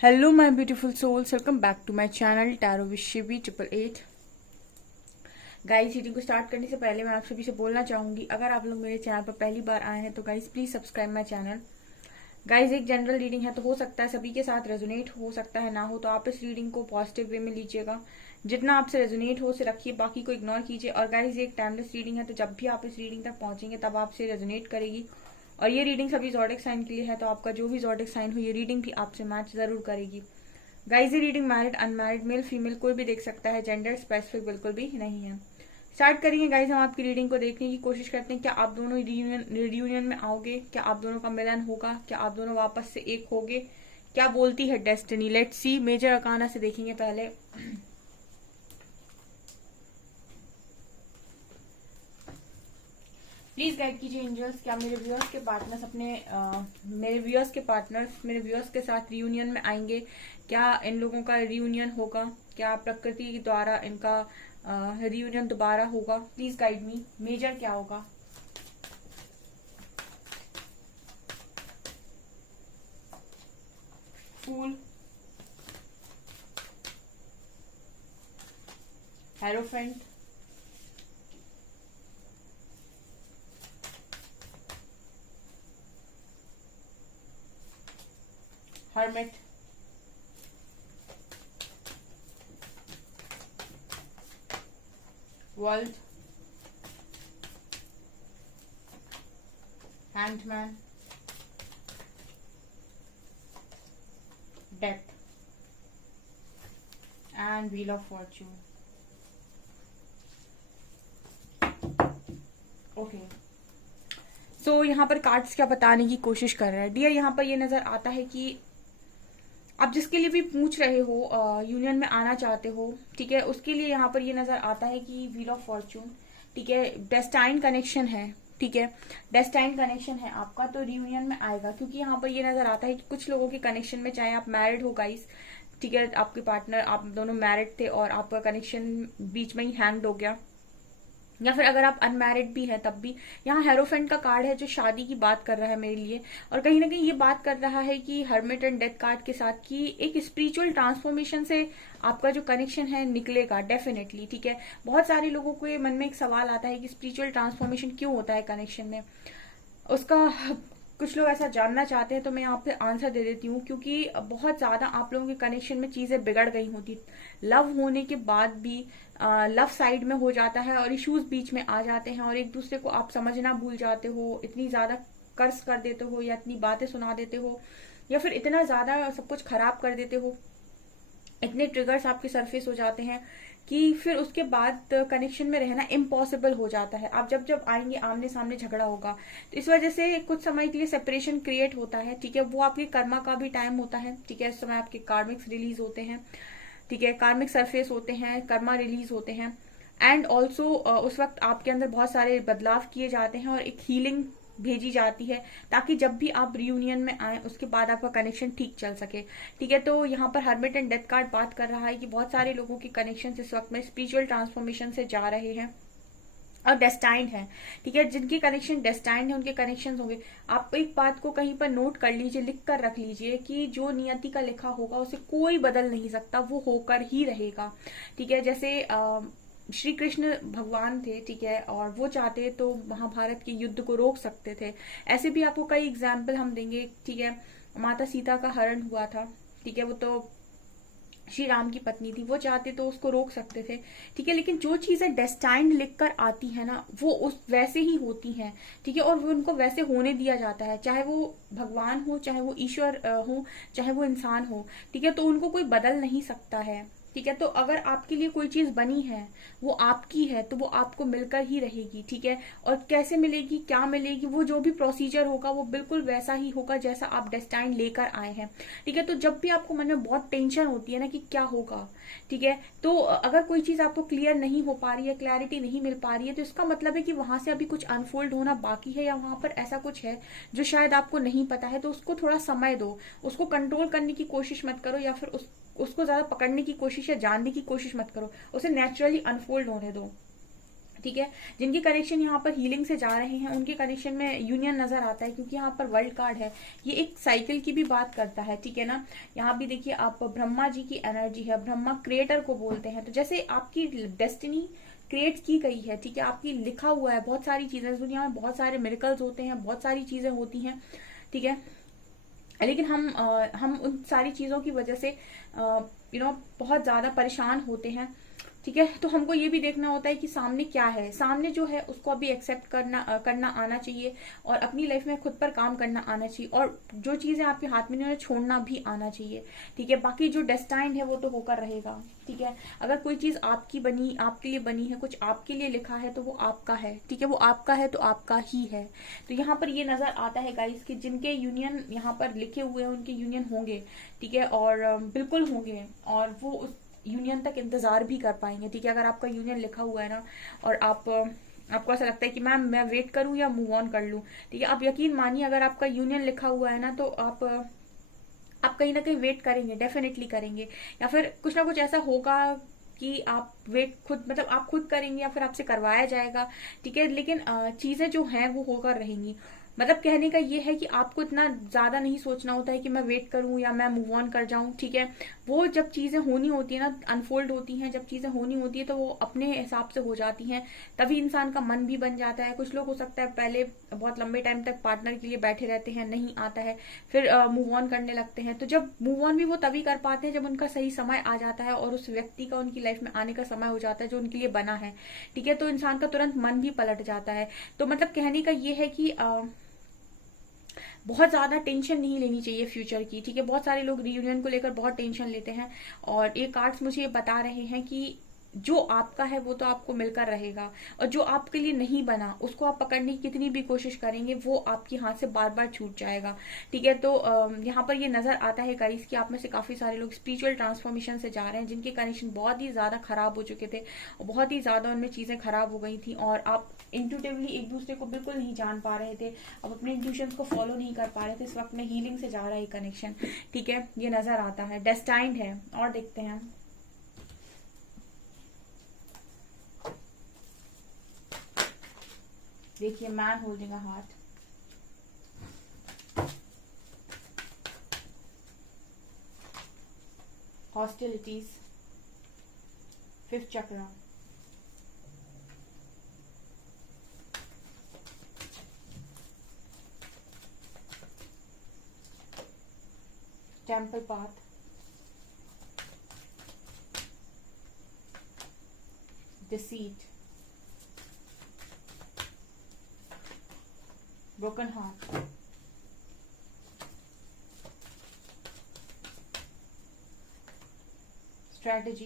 Hello my beautiful souls, welcome back to my channel tarot with Shivi 888। Guys, reading को start करने से पहले मैं आप सभी से बोलना चाहूंगी, अगर आप लोग मेरे चैनल पर पहली बार आए हैं तो guys please subscribe my channel. Guys, एक जनरल रीडिंग है तो हो सकता है सभी के साथ रेजोनेट, हो सकता है ना हो, तो आप इस रीडिंग को पॉजिटिव वे में लीजिएगा। जितना आपसे रेजोनेट हो उसे रखिए, बाकी को इग्नोर कीजिए। और गाइस, ये एक टाइमलेस रीडिंग है, तो जब भी आप इस रीडिंग तक पहुंचेंगे तब आपसे रेजोनेट करेगी। और ये रीडिंग सभी ज़ोडिक साइन के लिए है, तो आपका जो भी ज़ोडिक साइन हो ये रीडिंग भी आपसे मैच जरूर करेगी। गाइस, ये reading married unmarried male female कोई भी देख सकता है, जेंडर स्पेसिफिक बिल्कुल भी नहीं है। स्टार्ट करेंगे गाइस, हम आपकी रीडिंग को देखने की कोशिश करते हैं। क्या आप दोनों रियूनियन में आओगे? क्या आप दोनों का मिलन होगा? क्या आप दोनों वापस से एक होगे? क्या बोलती है डेस्टिनी? Let's see. मेजर अकाना से देखेंगे पहले। प्लीज गाइड कीजिए एंजल्स, क्या मेरे व्यूअर्स के पार्टनर्स मेरे व्यूअर्स के साथ रियूनियन में आएंगे? क्या इन लोगों का रियूनियन होगा? क्या प्रकृति द्वारा इनका रियूनियन दोबारा होगा? प्लीज गाइड मी, मेजर क्या होगा? Fool, hierophant, hermit, world, hangman, death and wheel of fortune. Okay, so यहाँ पर कार्ड्स क्या बताने की कोशिश कर रहा है? डियर, यहाँ पर ये नजर आता है कि आप जिसके लिए भी पूछ रहे हो, यूनियन में आना चाहते हो, ठीक है, उसके लिए यहाँ पर ये नजर आता है कि व्हील ऑफ फॉर्च्यून, ठीक है, डेस्टाइन कनेक्शन है, ठीक है, डेस्टाइन कनेक्शन है आपका, तो रियूनियन में आएगा। क्योंकि यहाँ पर ये नजर आता है कि कुछ लोगों के कनेक्शन में, चाहे आप मैरिड हो गाइस, ठीक है, आपके पार्टनर, आप दोनों मैरिड थे और आपका कनेक्शन बीच में ही हैंग हो गया, या फिर अगर आप अनमैरिड भी है तब भी। यहाँ हेरोफेंट का कार्ड है जो शादी की बात कर रहा है मेरे लिए, और कहीं ना कहीं ये बात कर रहा है कि हर्मिट एंड डेथ कार्ड के साथ कि एक स्पिरिचुअल ट्रांसफॉर्मेशन से आपका जो कनेक्शन है निकलेगा डेफिनेटली, ठीक है। बहुत सारे लोगों के मन में एक सवाल आता है कि स्पिरिचुअल ट्रांसफॉर्मेशन क्यों होता है कनेक्शन में, उसका कुछ लोग ऐसा जानना चाहते हैं, तो मैं यहाँ पे आंसर दे देती हूँ। क्योंकि बहुत ज्यादा आप लोगों के कनेक्शन में चीजें बिगड़ गई होती, लव होने के बाद भी लव साइड में हो जाता है और इश्यूज बीच में आ जाते हैं और एक दूसरे को आप समझना भूल जाते हो, इतनी ज्यादा कर्ज कर देते हो या इतनी बातें सुना देते हो या फिर इतना ज्यादा सब कुछ खराब कर देते हो, इतने ट्रिगर्स आपके सरफेस हो जाते हैं कि फिर उसके बाद कनेक्शन में रहना इम्पॉसिबल हो जाता है। आप जब जब आएंगे आमने सामने झगड़ा होगा, तो इस वजह से कुछ समय के लिए सेपरेशन क्रिएट होता है, ठीक है। वो आपके कर्मा का भी टाइम होता है, ठीक है, इस समय आपके कार्मिक्स रिलीज होते हैं, ठीक है, कार्मिक सरफेस होते हैं, कर्मा रिलीज होते हैं। एंड ऑल्सो उस वक्त आपके अंदर बहुत सारे बदलाव किए जाते हैं और एक हीलिंग भेजी जाती है, ताकि जब भी आप रियूनियन में आए उसके बाद आपका कनेक्शन ठीक चल सके, ठीक है। तो यहाँ पर हर्मिट एंड डेथ कार्ड बात कर रहा है कि बहुत सारे लोगों के कनेक्शन इस वक्त में स्पिरिचुअल ट्रांसफॉर्मेशन से जा रहे हैं और डेस्टाइंड है, ठीक है। जिनके कनेक्शन डेस्टाइंड है उनके कनेक्शन होंगे। आप एक बात को कहीं पर नोट कर लीजिए, लिख कर रख लीजिए कि जो नियति का लिखा होगा उसे कोई बदल नहीं सकता, वो होकर ही रहेगा, ठीक है। जैसे श्री कृष्ण भगवान थे, ठीक है, और वो चाहते तो महाभारत के युद्ध को रोक सकते थे। ऐसे भी आपको कई एग्जाम्पल हम देंगे, ठीक है। माता सीता का हरण हुआ था, ठीक है, वो तो श्री राम की पत्नी थी, वो चाहते तो उसको रोक सकते थे, ठीक है। लेकिन जो चीजें डेस्टाइंड लिखकर आती है ना, वो उस वैसे ही होती हैं, ठीक है, और वो उनको वैसे होने दिया जाता है, चाहे वो भगवान हो, चाहे वो ईश्वर हो, चाहे वो इंसान हो, ठीक है। तो उनको कोई बदल नहीं सकता है, ठीक है। तो अगर आपके लिए कोई चीज बनी है, वो आपकी है, तो वो आपको मिलकर ही रहेगी, ठीक है। और कैसे मिलेगी, क्या मिलेगी, वो जो भी प्रोसीजर होगा वो बिल्कुल वैसा ही होगा जैसा आप डेस्टाइन लेकर आए हैं, ठीक है। तो जब भी आपको मन में बहुत टेंशन होती है ना कि क्या होगा, ठीक है, तो अगर कोई चीज आपको क्लियर नहीं हो पा रही है, क्लैरिटी नहीं मिल पा रही है, तो इसका मतलब है कि वहां से अभी कुछ अनफोल्ड होना बाकी है, या वहां पर ऐसा कुछ है जो शायद आपको नहीं पता है। तो उसको थोड़ा समय दो, उसको कंट्रोल करने की कोशिश मत करो, या फिर उसको ज्यादा पकड़ने की कोशिश या जानने की कोशिश मत करो, उसे नेचुरली अनफोल्ड होने दो। ठीक है। जिनके कनेक्शन यहाँ पर हीलिंग से जा रहे हैं उनके कनेक्शन में यूनियन नजर आता है, क्योंकि यहाँ पर वर्ल्ड कार्ड है, ये एक साइकिल की भी बात करता है, ठीक है ना। यहाँ भी देखिए आप ब्रह्मा जी की एनर्जी है, ब्रह्मा क्रिएटर को बोलते हैं। तो जैसे आपकी डेस्टिनी क्रिएट की गई है, ठीक है, आपकी लिखा हुआ है, बहुत सारी चीजें इस दुनिया में, बहुत सारे मिरेकल्स होते हैं, बहुत सारी चीजें होती हैं, ठीक है। लेकिन हम उन सारी चीजों की वजह से बहुत ज्यादा परेशान होते हैं, ठीक है। तो हमको ये भी देखना होता है कि सामने क्या है, सामने जो है उसको अभी एक्सेप्ट करना आना चाहिए, और अपनी लाइफ में खुद पर काम करना आना चाहिए, और जो चीजें आपके हाथ में नहीं है छोड़ना भी आना चाहिए, ठीक है। बाकी जो डेस्टाइन्ड है वो तो होकर रहेगा, ठीक है। अगर कोई चीज आपके लिए बनी है, कुछ आपके लिए लिखा है, तो वो आपका है, ठीक है। वो आपका है तो आपका ही है। तो यहाँ पर ये नजर आता है गाइस कि जिनके यूनियन यहाँ पर लिखे हुए हैं उनके यूनियन होंगे, ठीक है, और बिल्कुल होंगे, और वो उस यूनियन तक इंतजार भी कर पाएंगे, ठीक है। अगर आपका यूनियन लिखा हुआ है ना, और आपको ऐसा लगता है कि मैम मैं वेट करूं या मूव ऑन कर लूं, ठीक है, आप यकीन मानिए अगर आपका यूनियन लिखा हुआ है ना, तो आप कहीं ना कहीं वेट करेंगे, डेफिनेटली करेंगे, या फिर कुछ ना कुछ ऐसा होगा कि आप वेट खुद, मतलब आप खुद करेंगे या फिर आपसे करवाया जाएगा, ठीक है। लेकिन चीजें जो हैं वो होकर रहेंगी। मतलब कहने का ये है कि आपको इतना ज्यादा नहीं सोचना होता है कि मैं वेट करूं या मैं मूव ऑन कर जाऊं, ठीक है। वो जब चीजें होनी होती है ना, अनफोल्ड होती हैं, जब चीजें होनी होती है तो वो अपने हिसाब से हो जाती हैं, तभी इंसान का मन भी बन जाता है। कुछ लोग हो सकता है पहले बहुत लंबे टाइम तक पार्टनर के लिए बैठे रहते हैं, नहीं आता है, फिर मूव ऑन करने लगते हैं। तो जब मूव ऑन भी वो तभी कर पाते हैं जब उनका सही समय आ जाता है और उस व्यक्ति का उनकी लाइफ में आने का समय हो जाता है जो उनके लिए बना है, ठीक है। तो इंसान का तुरंत मन भी पलट जाता है। तो मतलब कहने का ये है कि बहुत ज्यादा टेंशन नहीं लेनी चाहिए फ्यूचर की, ठीक है। बहुत सारे लोग रियूनियन को लेकर बहुत टेंशन लेते हैं, और ये कार्ड्स मुझे ये बता रहे हैं कि जो आपका है वो तो आपको मिलकर रहेगा, और जो आपके लिए नहीं बना उसको आप पकड़ने की कितनी भी कोशिश करेंगे वो आपके हाथ से बार बार छूट जाएगा, ठीक है। तो यहाँ पर ये नजर आता है गाइस कि आप में से काफी सारे लोग स्पिरिचुअल ट्रांसफॉर्मेशन से जा रहे हैं, जिनके कनेक्शन बहुत ही ज्यादा खराब हो चुके थे, और बहुत ही ज्यादा उनमें चीजें खराब हो गई थी, और आप इंट्यूटिवली एक दूसरे को बिल्कुल नहीं जान पा रहे थे, अब अपने इंट्यूशंस को फॉलो नहीं कर पा रहे थे। इस वक्त में हीलिंग से जा रहा है कनेक्शन, ठीक है, ये नजर आता है, डेस्टाइन्ड है। और देखते हैं देखिए man holding a heart, hostilities, fifth chakra, temple path, deceit, broken heart, strategy,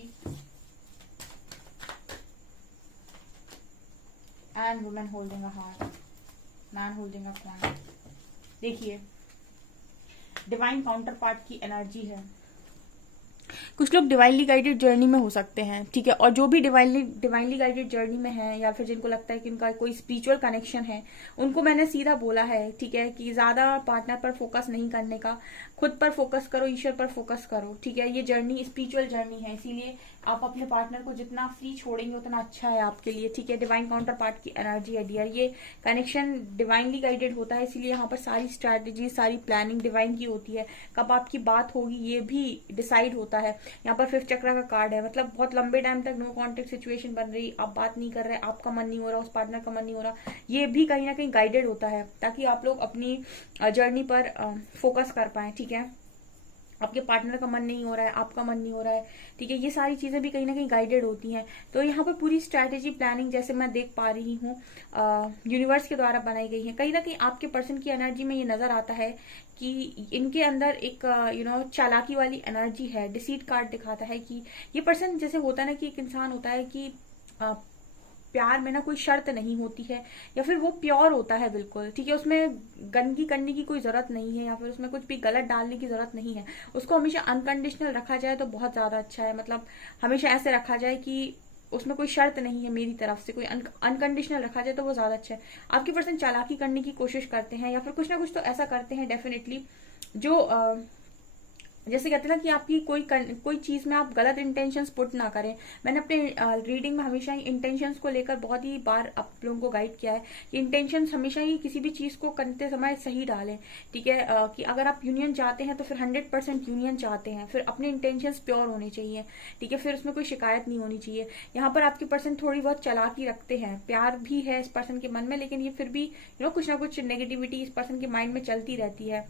and women holding a heart, man holding a coin. देखिए डिवाइन काउंटर पार्ट की एनर्जी है। कुछ लोग डिवाइनली गाइडेड जर्नी में हो सकते हैं, ठीक है, और जो भी डिवाइनली गाइडेड जर्नी में है, या फिर जिनको लगता है कि उनका कोई स्पिरिचुअल कनेक्शन है, उनको मैंने सीधा बोला है, ठीक है, कि ज्यादा पार्टनर पर फोकस नहीं करने का, खुद पर फोकस करो, ईश्वर पर फोकस करो, ठीक है। ये जर्नी स्पिरिचुअल जर्नी है, इसीलिए आप अपने पार्टनर को जितना फ्री छोड़ेंगे उतना अच्छा है आपके लिए, ठीक है। डिवाइन काउंटर पार्ट की एनर्जी है डियर, ये कनेक्शन डिवाइनली गाइडेड होता है, इसीलिए यहाँ पर सारी स्ट्रैटेजी, सारी प्लानिंग डिवाइन की होती है। कब आपकी बात होगी ये भी डिसाइड होता है। यहाँ पर फिफ्थ चक्र का कार्ड है, मतलब बहुत लंबे टाइम तक नो कॉन्टेक्ट सिचुएशन बन रही, आप बात नहीं कर रहे, आपका मन नहीं हो रहा, उस पार्टनर का मन नहीं हो रहा, ये भी कहीं ना कहीं गाइडेड होता है, ताकि आप लोग अपनी जर्नी पर फोकस कर पाए, ठीक है। आपके पार्टनर का मन नहीं हो रहा है, आपका मन नहीं हो रहा है, ठीक है, ये सारी चीजें भी कहीं ना कहीं गाइडेड होती हैं। तो यहाँ पर पूरी स्ट्रैटेजी प्लानिंग जैसे मैं देख पा रही हूँ यूनिवर्स के द्वारा बनाई गई है। कहीं ना कहीं आपके पर्सन की एनर्जी में ये नजर आता है कि इनके अंदर एक चालाकी वाली एनर्जी है। डिसीट कार्ड दिखाता है कि ये पर्सन, जैसे होता है ना कि एक इंसान होता है कि प्यार में ना कोई शर्त नहीं होती है, या फिर वो प्योर होता है बिल्कुल, ठीक है, उसमें गंदगी करने की कोई जरूरत नहीं है, या फिर उसमें कुछ भी गलत डालने की जरूरत नहीं है। उसको हमेशा अनकंडीशनल रखा जाए तो बहुत ज्यादा अच्छा है, मतलब हमेशा ऐसे रखा जाए कि उसमें कोई शर्त नहीं है मेरी तरफ से, कोई अनकंडीशनल रखा जाए तो वो ज्यादा अच्छा है। आपके पर्सन चालाकी करने की कोशिश करते हैं, या फिर कुछ ना कुछ तो ऐसा करते हैं डेफिनेटली जो जैसे कहते हैं ना कि आपकी कोई चीज में आप गलत इंटेंशंस पुट ना करें। मैंने अपने रीडिंग में हमेशा ही इंटेंशंस को लेकर बहुत ही बार आप लोगों को गाइड किया है कि इंटेंशंस हमेशा ही किसी भी चीज को करते समय सही डालें। ठीक है, कि अगर आप यूनियन चाहते हैं तो फिर 100% यूनियन चाहते हैं, फिर अपने इंटेंशंस प्योर होने चाहिए। ठीक है, फिर उसमें कोई शिकायत नहीं होनी चाहिए। यहाँ पर आपके पर्सन थोड़ी बहुत चालाकी रखते हैं, प्यार भी है इस पर्सन के मन में, लेकिन ये फिर भी कुछ ना कुछ नेगेटिविटी इस पर्सन के माइंड में चलती रहती है।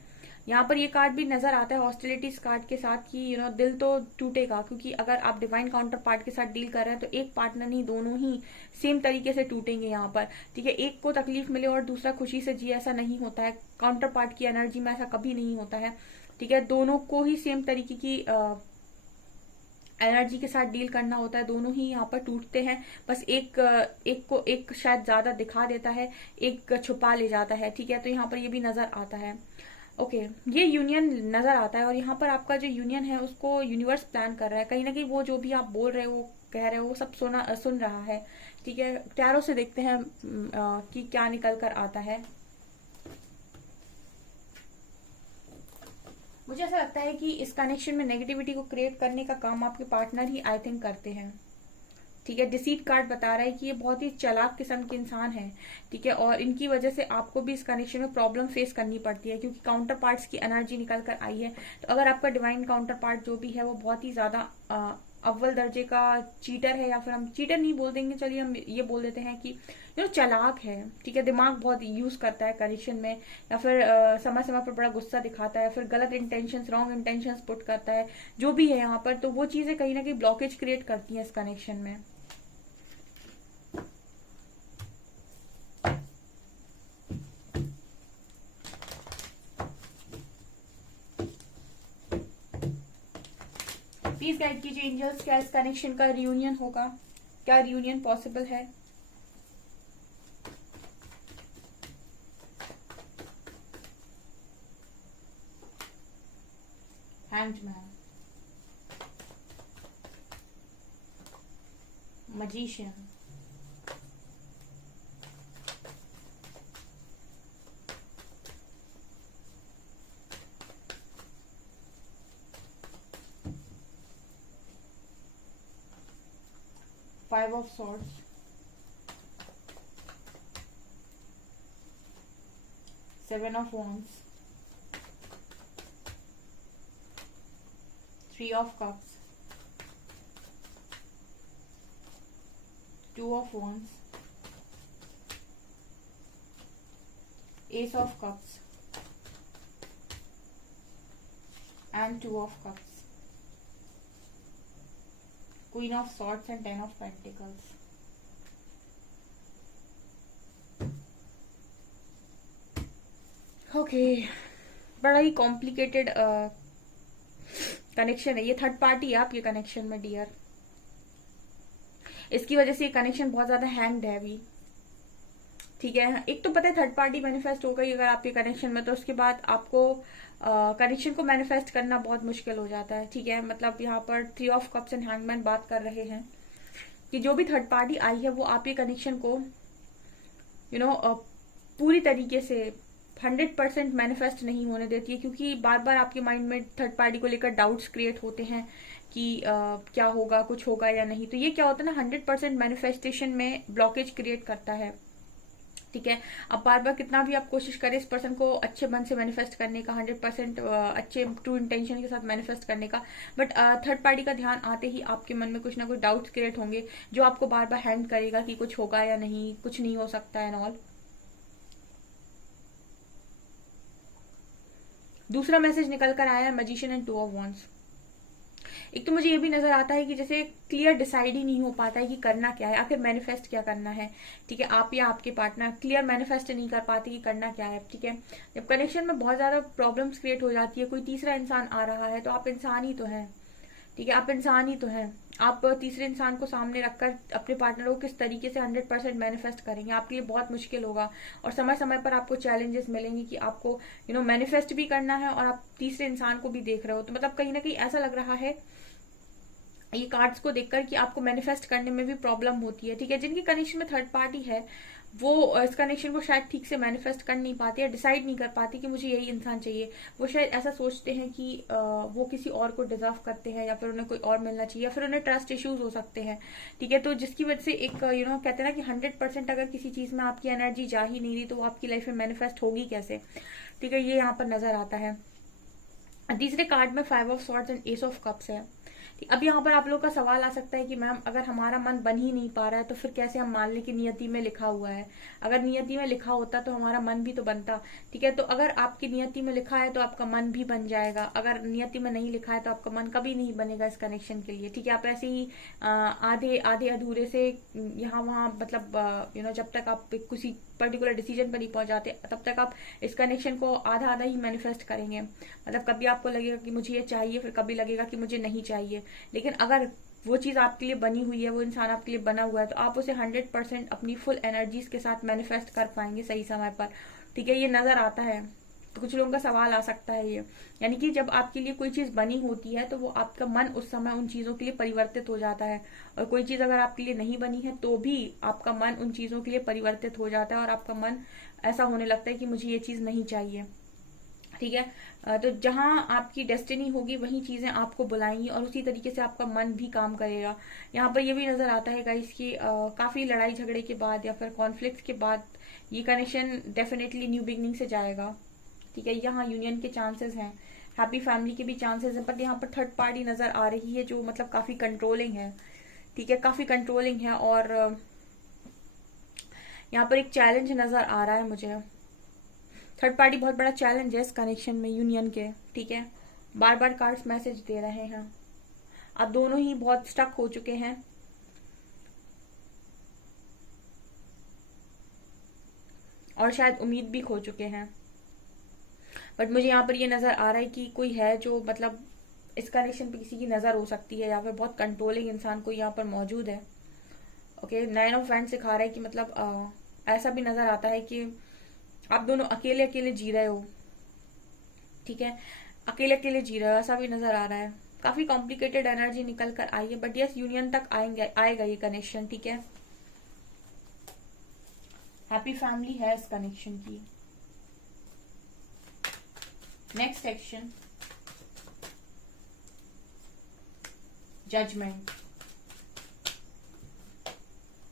यहाँ पर ये कार्ड भी नजर आता है हॉस्टिलिटीज कार्ड के साथ कि दिल तो टूटेगा, क्योंकि अगर आप डिवाइन काउंटर पार्ट के साथ डील कर रहे हैं तो एक पार्टनर नहीं, दोनों ही सेम तरीके से टूटेंगे यहाँ पर। ठीक है, एक को तकलीफ मिले और दूसरा खुशी से जिए, ऐसा नहीं होता है। काउंटर पार्ट की एनर्जी में ऐसा कभी नहीं होता है। ठीक है, दोनों को ही सेम तरीके की एनर्जी के साथ डील करना होता है। दोनों ही यहाँ पर टूटते हैं, बस एक शायद ज्यादा दिखा देता है, एक छुपा ले जाता है। ठीक है, तो यहाँ पर ये भी नजर आता है। ओके, ये यूनियन नजर आता है और यहाँ पर आपका जो यूनियन है उसको यूनिवर्स प्लान कर रहा है। कहीं ना कहीं वो जो भी आप बोल रहे हो, कह रहे हो, वो सब सुन रहा है। ठीक है, टैरो से देखते हैं कि क्या निकल कर आता है। मुझे ऐसा लगता है कि इस कनेक्शन में नेगेटिविटी को क्रिएट करने का काम आपके पार्टनर ही आई थिंक करते हैं। ठीक है, डिसीट कार्ड बता रहा है कि ये बहुत ही चालाक किस्म के इंसान है। ठीक है, और इनकी वजह से आपको भी इस कनेक्शन में प्रॉब्लम फेस करनी पड़ती है, क्योंकि काउंटर पार्ट्स की एनर्जी निकल कर आई है। तो अगर आपका डिवाइन काउंटर पार्ट जो भी है वो बहुत ही ज्यादा अव्वल दर्जे का चीटर है, या फिर हम चीटर नहीं बोल देंगे, चलिए हम ये बोल देते हैं कि चालाक है। ठीक है, दिमाग बहुत यूज करता है कनेक्शन में, या फिर समय समय पर बड़ा गुस्सा दिखाता है, फिर गलत इंटेंशंस, रॉन्ग इंटेंशंस पुट करता है, जो भी है यहाँ पर, तो वो चीजें कहीं ना कहीं ब्लॉकेज क्रिएट करती हैं इस कनेक्शन में। प्लीज गाइड कीजिए एंजल्स, क्या इस कनेक्शन का रियूनियन होगा? क्या रियूनियन पॉसिबल है? Hanged man, magician, five of swords, seven of wands, three of cups, two of wands, ace of cups and two of cups, queen of swords and ten of pentacles. Okay, बड़ा ही complicated connection है ये। Third party है आपके connection में dear, इसकी वजह से ये कनेक्शन बहुत ज्यादा हैंग्ड है अभी। ठीक है, एक तो पता है थर्ड पार्टी मैनिफेस्ट हो गई अगर आपके कनेक्शन में, तो उसके बाद आपको कनेक्शन को मैनिफेस्ट करना बहुत मुश्किल हो जाता है। ठीक है, मतलब यहाँ पर three of cups and hangman बात कर रहे हैं कि जो भी थर्ड पार्टी आई है वो आपके कनेक्शन को पूरी तरीके से 100% मैनिफेस्ट नहीं होने देती है, क्योंकि बार बार आपके माइंड में थर्ड पार्टी को लेकर डाउट्स क्रिएट होते हैं कि क्या होगा, कुछ होगा या नहीं। तो ये क्या होता है ना, 100% मैनिफेस्टेशन में ब्लॉकेज क्रिएट करता है। ठीक है, अब बार बार कितना भी आप कोशिश करें इस पर्सन को अच्छे मन से मैनिफेस्ट करने का, 100% अच्छे ट्रू इंटेंशन के साथ मैनिफेस्ट करने का, बट थर्ड पार्टी का ध्यान आते ही आपके मन में कुछ ना कुछ डाउट्स क्रिएट होंगे, जो आपको बार बार हैंड करेगा कि कुछ होगा या नहीं, कुछ नहीं हो सकता एंड ऑल। दूसरा मैसेज निकल कर आया है magician and two of wands. एक तो मुझे ये भी नजर आता है कि जैसे क्लियर डिसाइड ही नहीं हो पाता है कि करना क्या है, आखिर मैनिफेस्ट क्या करना है। ठीक है, आप या आपके पार्टनर क्लियर मैनिफेस्ट नहीं कर पाते कि करना क्या है। ठीक है, जब कनेक्शन में बहुत ज्यादा प्रॉब्लम्स क्रिएट हो जाती है, कोई तीसरा इंसान आ रहा है, तो आप इंसान ही तो हैं। ठीक है, आप इंसान ही तो हैं। आप तीसरे इंसान को सामने रखकर अपने पार्टनर को किस तरीके से 100% मैनिफेस्ट करेंगे, आपके लिए बहुत मुश्किल होगा। और समय समय पर आपको चैलेंजेस मिलेंगे कि आपको मैनिफेस्ट भी करना है और आप तीसरे इंसान को भी देख रहे हो। तो मतलब कहीं ना कहीं ऐसा लग रहा है ये कार्ड्स को देखकर कि आपको मैनिफेस्ट करने में भी प्रॉब्लम होती है, ठीक है। जिनकी कनेक्शन में थर्ड पार्टी है वो इस कनेक्शन को शायद ठीक से मैनिफेस्ट कर नहीं पाते या डिसाइड नहीं कर पाती कि मुझे यही इंसान चाहिए। वो शायद ऐसा सोचते हैं कि वो किसी और को डिजर्व करते हैं, या फिर उन्हें कोई और मिलना चाहिए, या फिर उन्हें ट्रस्ट इश्यूज हो सकते हैं, ठीक है। तो जिसकी वजह से एक कहते हैं ना कि 100% अगर किसी चीज में आपकी एनर्जी जा ही नहीं रही तो वो आपकी लाइफ में मैनिफेस्ट होगी कैसे, ठीक है। ये यहाँ पर नजर आता है। तीसरे कार्ड में 5 of swords and S of cups है। अब यहाँ पर आप लोग का सवाल आ सकता है कि मैम अगर हमारा मन बन ही नहीं पा रहा है तो फिर कैसे हम मान लें कि नियति में लिखा हुआ है। अगर नियति में लिखा होता तो हमारा मन भी तो बनता, ठीक है। तो अगर आपकी नियति में लिखा है तो आपका मन भी बन जाएगा, अगर नियति में नहीं लिखा है तो आपका मन कभी नहीं बनेगा इस कनेक्शन के लिए, ठीक है। आप ऐसे ही आधे आधे अधूरे से यहाँ वहाँ मतलब जब तक आप किसी पर्टिकुलर डिसीजन पर नहीं पहुंच जाते तब तक आप इस कनेक्शन को आधा आधा ही मैनिफेस्ट करेंगे। मतलब कभी आपको लगेगा कि मुझे ये चाहिए, फिर कभी लगेगा कि मुझे नहीं चाहिए। लेकिन अगर वो चीज आपके लिए बनी हुई है, वो इंसान आपके लिए बना हुआ है, तो आप उसे 100% अपनी फुल एनर्जीज के साथ मैनिफेस्ट कर पाएंगे सही समय पर, ठीक है। ये नजर आता है। तो कुछ लोगों का सवाल आ सकता है ये, यानी कि जब आपके लिए कोई चीज बनी होती है तो वो आपका मन उस समय उन चीजों के लिए परिवर्तित हो जाता है, और कोई चीज अगर आपके लिए नहीं बनी है तो भी आपका मन उन चीजों के लिए परिवर्तित हो जाता है, और आपका मन ऐसा होने लगता है कि मुझे ये चीज नहीं चाहिए, ठीक है। तो जहां आपकी डेस्टिनी होगी वही चीजें आपको बुलाएंगी, और उसी तरीके से आपका मन भी काम करेगा। यहाँ पर ये भी नजर आता है गाइस कि काफी लड़ाई झगड़े के बाद या फिर कॉन्फ्लिक्ट के बाद ये कनेक्शन डेफिनेटली न्यू बिगनिंग से जाएगा, ठीक है। यहाँ यूनियन के चांसेस हैं, हैप्पी फैमिली के भी चांसेस हैं, बट यहाँ पर थर्ड पार्टी नजर आ रही है जो मतलब काफी कंट्रोलिंग है, ठीक है, काफी कंट्रोलिंग है। और यहाँ पर एक चैलेंज नजर आ रहा है मुझे। थर्ड पार्टी बहुत बड़ा चैलेंज है इस कनेक्शन में यूनियन के, ठीक है। बार बार कार्ड्स मैसेज दे रहे हैं, आप दोनों ही बहुत स्टक हो चुके हैं, और शायद उम्मीद भी खो चुके हैं। बट मुझे यहाँ पर ये नजर आ रहा है कि कोई है जो मतलब इस कनेक्शन पे किसी की नजर हो सकती है, या फिर बहुत कंट्रोलिंग इंसान कोई यहाँ पर मौजूद है। ओके, 9 ऑफ वैंड्स सिखा रहा है कि मतलब ऐसा भी नजर आता है कि आप दोनों अकेले अकेले जी रहे हो, ठीक है, अकेले अकेले जी रहे हो, ऐसा भी नजर आ रहा है। काफी कॉम्प्लिकेटेड एनर्जी निकल कर आई है, बट यस यूनियन तक आएगा ये कनेक्शन, ठीक है। हैप्पी फैमिली है इस कनेक्शन की। Next section, judgment,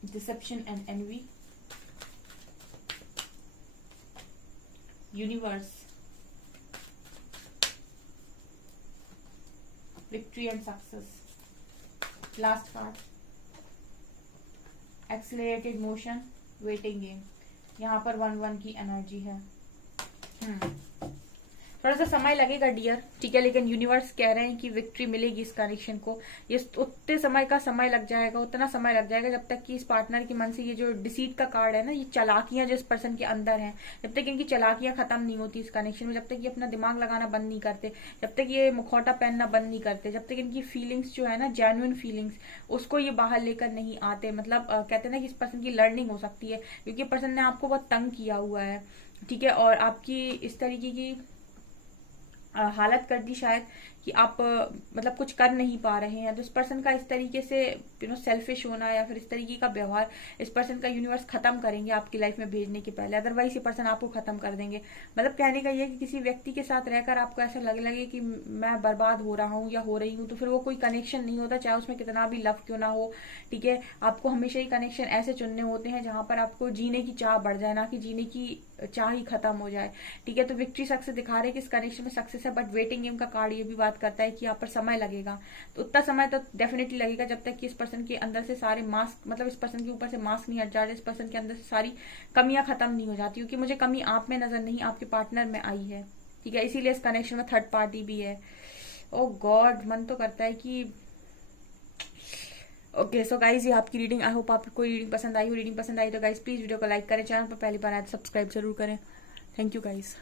deception and envy, universe, victory and success, last card, accelerated motion, waiting game. यहाँ पर 1-1 की एनर्जी है। थोड़ा सा समय लगेगा डियर, ठीक है, लेकिन यूनिवर्स कह रहे हैं कि विक्ट्री मिलेगी इस कनेक्शन को। ये उतने समय का समय लग जाएगा, उतना समय लग जाएगा जब तक कि इस पार्टनर के मन से ये जो डिसीट का कार्ड है ना, ये चालाकियां जो इस पर्सन के अंदर हैं, जब तक इनकी चालाकियां खत्म नहीं होती इस कनेक्शन में, जब तक ये अपना दिमाग लगाना बंद नहीं करते, जब तक ये मुखौटा पहनना बंद नहीं करते, जब तक इनकी फीलिंग्स जो है ना, जेन्युइन फीलिंग्स, उसको ये बाहर लेकर नहीं आते। मतलब कहते हैं ना कि इस पर्सन की लर्निंग हो सकती है, क्योंकि पर्सन ने आपको बहुत तंग किया हुआ है, ठीक है, और आपकी इस तरीके की हालत कर दी शायद कि आप मतलब कुछ कर नहीं पा रहे हैं। तो इस पर्सन का इस तरीके से सेल्फिश होना या फिर इस तरीके का व्यवहार इस पर्सन का यूनिवर्स खत्म करेंगे आपकी लाइफ में भेजने के पहले, अदरवाइज ये पर्सन आपको खत्म कर देंगे। मतलब कहने का ये कि किसी व्यक्ति के साथ रहकर आपको ऐसा लगे कि मैं बर्बाद हो रहा हूँ या हो रही हूँ, तो फिर वो कोई कनेक्शन नहीं होता, चाहे उसमें कितना भी लव क्यों ना हो, ठीक है। आपको हमेशा ही कनेक्शन ऐसे चुनने होते हैं जहां पर आपको जीने की चाह बढ़ जाए, ना कि जीने की चाह ही खत्म हो जाए, ठीक है। तो विक्ट्री सक्सेस दिखा रहे हैं कि इस कनेक्शन में सक्सेस है, बट वेटिंग गेम का कार्ड ये भी बात करता है कि यहाँ पर समय लगेगा। तो उतना समय तो डेफिनेटली लगेगा जब तक कि इस पर्सन के अंदर से सारे मास्क, मतलब इस पर्सन के ऊपर से मास्क नहीं हट जाते, इस पर्सन के अंदर से सारी कमियां खत्म नहीं हो जाती, क्योंकि मुझे कमी आप में नजर नहीं, आपके पार्टनर में आई है, ठीक है। इसीलिए इस कनेक्शन में थर्ड पार्टी भी है। ओ गॉड, मन तो करता है कि ओके। सो गाइज, ये आपकी रीडिंग, आई होप आपको रीडिंग पसंद आई हो। रीडिंग पसंद आई तो गाइज प्लीज वीडियो को लाइक करें, चैनल पर पहली बार आए तो सब्सक्राइब जरूर करें। Thank you guys.